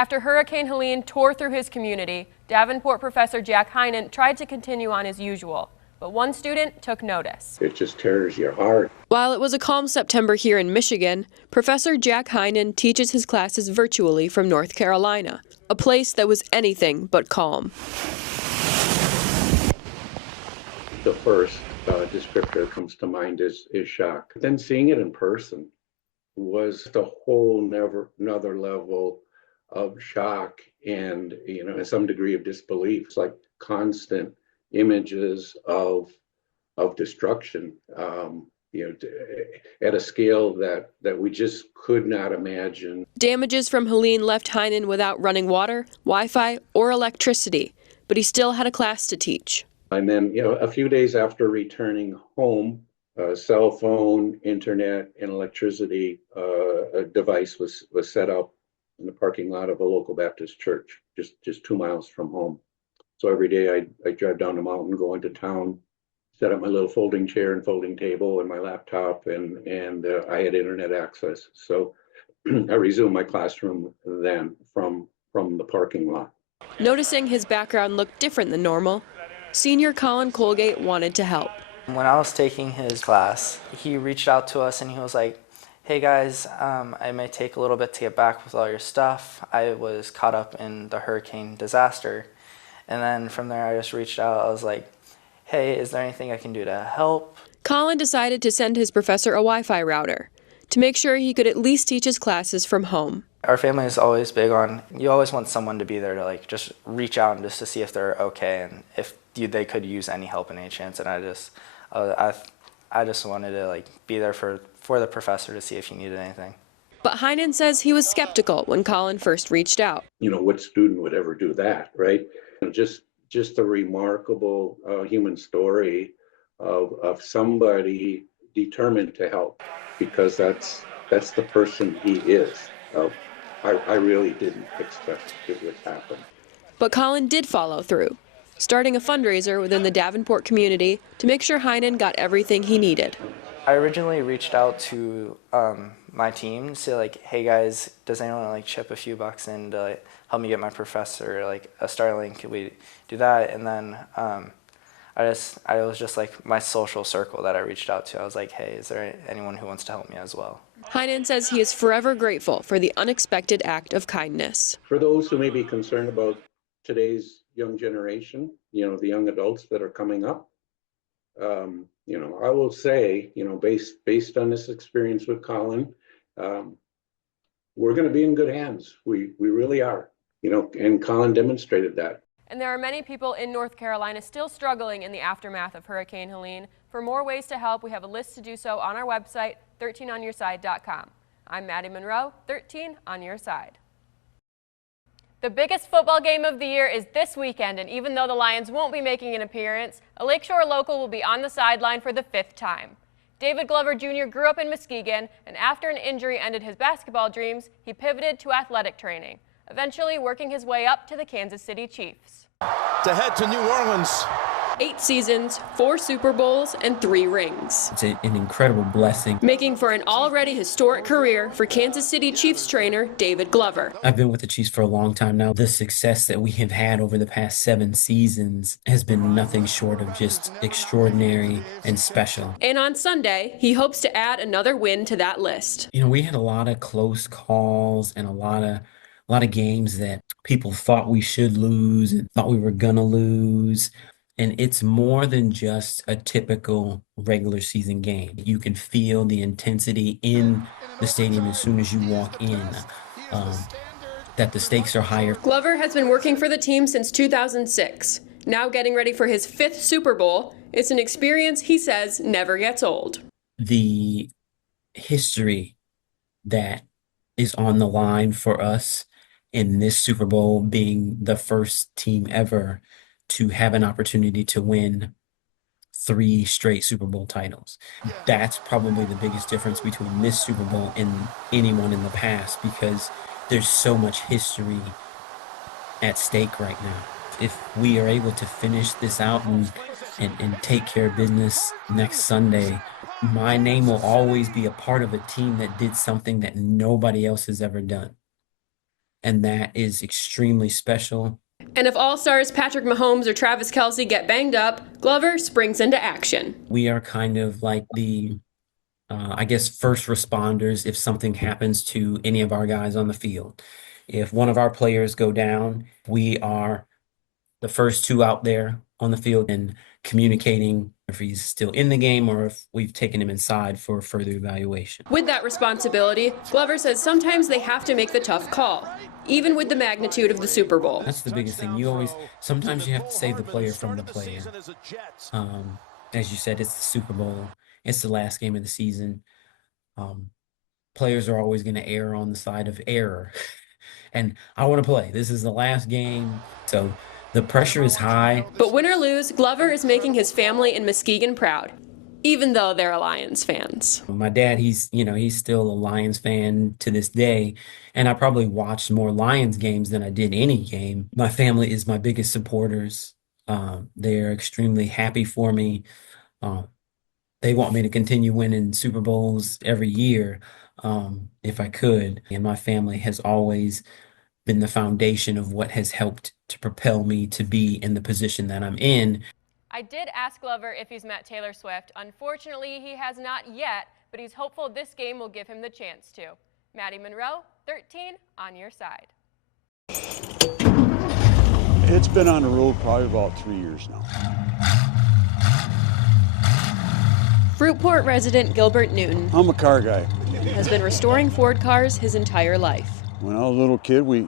After Hurricane Helene tore through his community, Davenport professor Jack Heinen tried to continue on as usual. But one student took notice. It just tears your heart. While it was a calm September here in Michigan, Professor Jack Heinen teaches his classes virtually from North Carolina, a place that was anything but calm. The first descriptor that comes to mind is shock. Then seeing it in person was the whole another level of shock and, some degree of disbelief. It's like constant images of destruction, at a scale that we just could not imagine. Damages from Helene left Heinen without running water, Wi-Fi, or electricity, but he still had a class to teach. And then, a few days after returning home, cell phone, internet, and electricity a device was set up in the parking lot of a local Baptist church, just 2 miles from home. So every day I drive down the mountain, go into town, set up my little folding chair and folding table and my laptop, and I had internet access. So I resumed my classroom then from the parking lot. Noticing his background looked different than normal, senior Colin Colgate wanted to help. When I was taking his class, he reached out to us and he was like, "Hey guys, I may take a little bit to get back with all your stuff. I was caught up in the hurricane disaster." And then from there, I just reached out. I was like, "Hey, is there anything I can do to help?" Colin decided to send his professor a Wi-Fi router to make sure he could at least teach his classes from home. Our family is always big on, you always want someone to be there to just reach out and just to see if they're okay and if they could use any help in any chance. And I just wanted to be there for the professor to see if he needed anything. But Heinen says he was skeptical when Colin first reached out. What student would ever do that, right? Just a remarkable human story of somebody determined to help, because that's the person he is. I really didn't expect it would happen. But Colin did follow through, starting a fundraiser within the Davenport community to make sure Heinen got everything he needed. I originally reached out to my team to say, "Hey guys, does anyone want to chip a few bucks in to help me get my professor a Starlink? Could we do that?" And then I was just my social circle that I reached out to. I was like, "Hey, is there anyone who wants to help me as well?" Heinen says he is forever grateful for the unexpected act of kindness. For those who may be concerned about today's young generation, the young adults that are coming up, I will say, based on this experience with Colin, we're going to be in good hands. We really are, and Colin demonstrated that. And there are many people in North Carolina still struggling in the aftermath of Hurricane Helene. For more ways to help, we have a list to do so on our website, 13onyourside.com. I'm Maddie Monroe, 13 on your side. The biggest football game of the year is this weekend, and even though the Lions won't be making an appearance, a Lakeshore local will be on the sideline for the 5th time. David Glover Jr. grew up in Muskegon, and after an injury ended his basketball dreams, he pivoted to athletic training, eventually working his way up to the Kansas City Chiefs. To head to New Orleans. 8 seasons, 4 Super Bowls, and 3 rings. It's an incredible blessing. Making for an already historic career for Kansas City Chiefs trainer David Glover. I've been with the Chiefs for a long time now. The success that we have had over the past 7 seasons has been nothing short of just extraordinary and special. And on Sunday, he hopes to add another win to that list. We had a lot of close calls and a lot of games that people thought we should lose and thought we were gonna lose. And it's more than just a typical regular season game. You can feel the intensity in the stadium as soon as you walk in, that the stakes are higher. Glover has been working for the team since 2006. Now getting ready for his 5th Super Bowl. It's an experience he says never gets old. The history that is on the line for us in this Super Bowl, being the first team ever to have an opportunity to win 3 straight Super Bowl titles. That's probably the biggest difference between this Super Bowl and anyone in the past, because there's so much history at stake right now. If we are able to finish this out and take care of business next Sunday, my name will always be a part of a team that did something that nobody else has ever done. and that is extremely special. And if All-Stars Patrick Mahomes or Travis Kelce get banged up, Glover springs into action. We are kind of like the, I guess, first responders if something happens to any of our guys on the field. If one of our players go down, we are the first two out there on the field and communicating if he's still in the game or if we've taken him inside for further evaluation. With that responsibility, Glover says sometimes they have to make the tough call, even with the magnitude of the Super Bowl. That's the biggest thing. Sometimes you have to save the player from the player. As you said, it's the Super Bowl. It's the last game of the season. Players are always going to err on the side of error. And I want to play. This is the last game. So the pressure is high. But win or lose, Glover is making his family in Muskegon proud, even though they're Lions fans. My dad, he's still a Lions fan to this day. And I probably watched more Lions games than I did any game. My family is my biggest supporters. They're extremely happy for me. They want me to continue winning Super Bowls every year if I could. And my family has always been the foundation of what has helped to propel me to be in the position that I'm in. I did ask Glover if he's met Taylor Swift. Unfortunately, he has not yet, but he's hopeful this game will give him the chance to. Maddie Monroe, 13 on your side. It's been on the road probably about 3 years now. Fruitport resident Gilbert Newton I'm a car guy. has been restoring Ford cars his entire life. When I was a little kid, we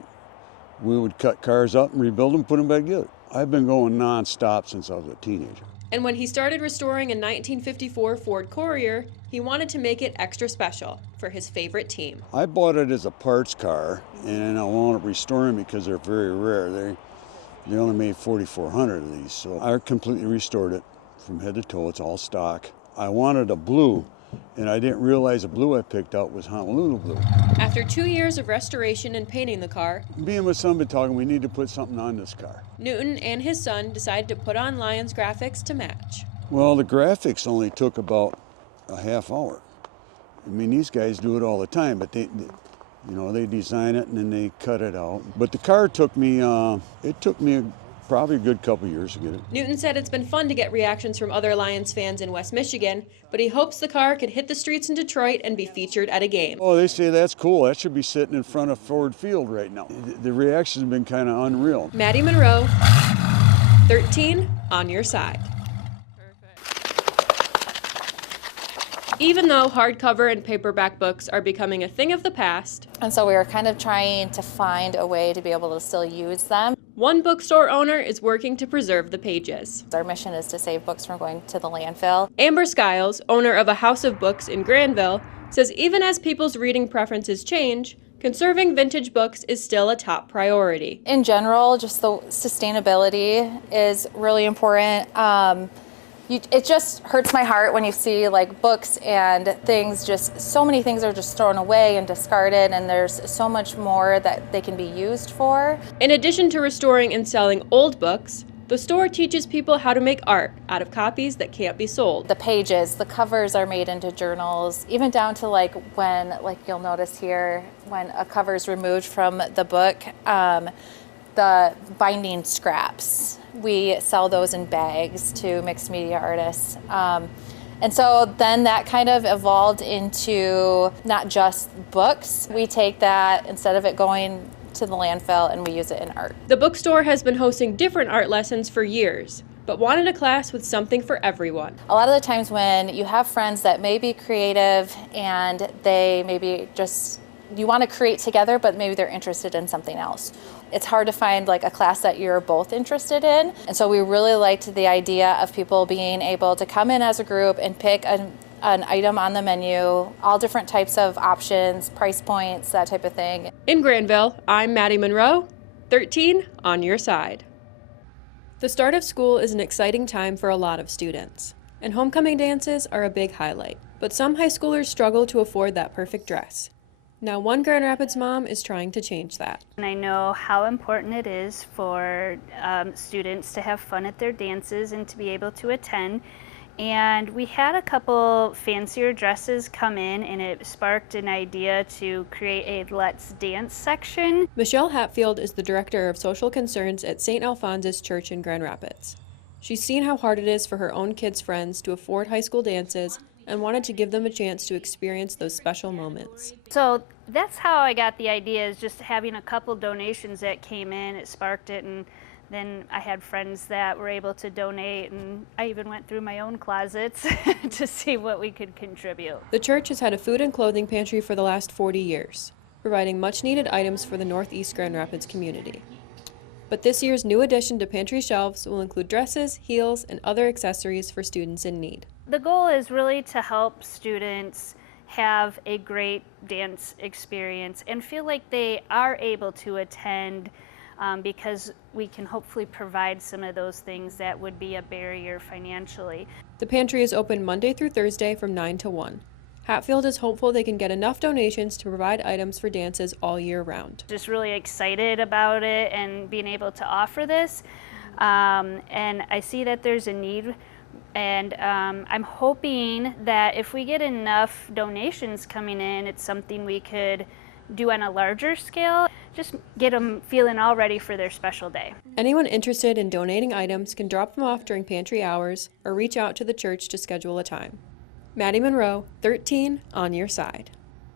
would cut cars up and rebuild them, put them back together. I've been going non-stop since I was a teenager. And when he started restoring a 1954 Ford Courier, he wanted to make it extra special for his favorite team. I bought it as a parts car, and I wound up restoring them because they're very rare. They only made 4,400 of these, so I completely restored it from head to toe. It's all stock. I wanted a blue, and I didn't realize the blue I picked out was Honolulu blue. After 2 years of restoration and painting the car, Being with somebody talking, we need to put something on this car. Newton and his son decided to put on Lions graphics to match. Well, the graphics only took about a half hour. I mean, these guys do it all the time, but they design it and then they cut it out. But the car took me, probably a good couple years to get it. Newton said it's been fun to get reactions from other Lions fans in West Michigan, but he hopes the car could hit the streets in Detroit and be featured at a game. Oh, they say that's cool. That should be sitting in front of Ford Field right now. The reaction has been kind of unreal. Maddie Monroe, 13 on your side. Even though hardcover and paperback books are becoming a thing of the past, and so we were kind of trying to find a way to be able to still use them. one bookstore owner is working to preserve the pages. Our mission is to save books from going to the landfill. Amber Skiles, owner of a house of books in Granville, says even as people's reading preferences change, conserving vintage books is still a top priority. In general, just the sustainability is really important. It just hurts my heart when you see like books and things, just so many things are just thrown away and discarded, and there's so much more that they can be used for. In addition to restoring and selling old books, the store teaches people how to make art out of copies that can't be sold. The pages, the covers are made into journals, even down to like when, like you'll notice here, when a cover is removed from the book, the binding scraps. We sell those in bags to mixed media artists. And so then that kind of evolved into not just books. We take that, instead of it going to the landfill, and we use it in art. The bookstore has been hosting different art lessons for years, but wanted a class with something for everyone. A lot of the times when you have friends that may be creative and they maybe just, you want to create together, but maybe they're interested in something else. It's hard to find like a class that you're both interested in. And so we really liked the idea of people being able to come in as a group and pick an item on the menu, all different types of options, price points, that type of thing. In Granville, I'm Maddie Monroe, 13 on your side. The start of school is an exciting time for a lot of students, and homecoming dances are a big highlight. But some high schoolers struggle to afford that perfect dress. Now, one Grand Rapids mom is trying to change that. And I know how important it is for students to have fun at their dances and to be able to attend. And we had a couple fancier dresses come in, and it sparked an idea to create a Let's Dance section. Michelle Hatfield is the Director of Social Concerns at St. Alphonsus Church in Grand Rapids. She's seen how hard it is for her own kids' friends to afford high school dances and wanted to give them a chance to experience those special moments. So that's how I got the idea, is just having a couple donations that came in. It sparked it, and then I had friends that were able to donate, and I even went through my own closets to see what we could contribute. The church has had a food and clothing pantry for the last 40 years, providing much-needed items for the Northeast Grand Rapids community. But this year's new addition to pantry shelves will include dresses, heels, and other accessories for students in need. The goal is really to help students have a great dance experience and feel like they are able to attend, because we can hopefully provide some of those things that would be a barrier financially. The pantry is open Monday through Thursday from 9 to 1. Hatfield is hopeful they can get enough donations to provide items for dances all year round. Just really excited about it and being able to offer this. And I see that there's a need, and I'm hoping that if we get enough donations coming in, it's something we could do on a larger scale, just get them feeling all ready for their special day. Anyone interested in donating items can drop them off during pantry hours or reach out to the church to schedule a time. Maddie Monroe, 13 on your side.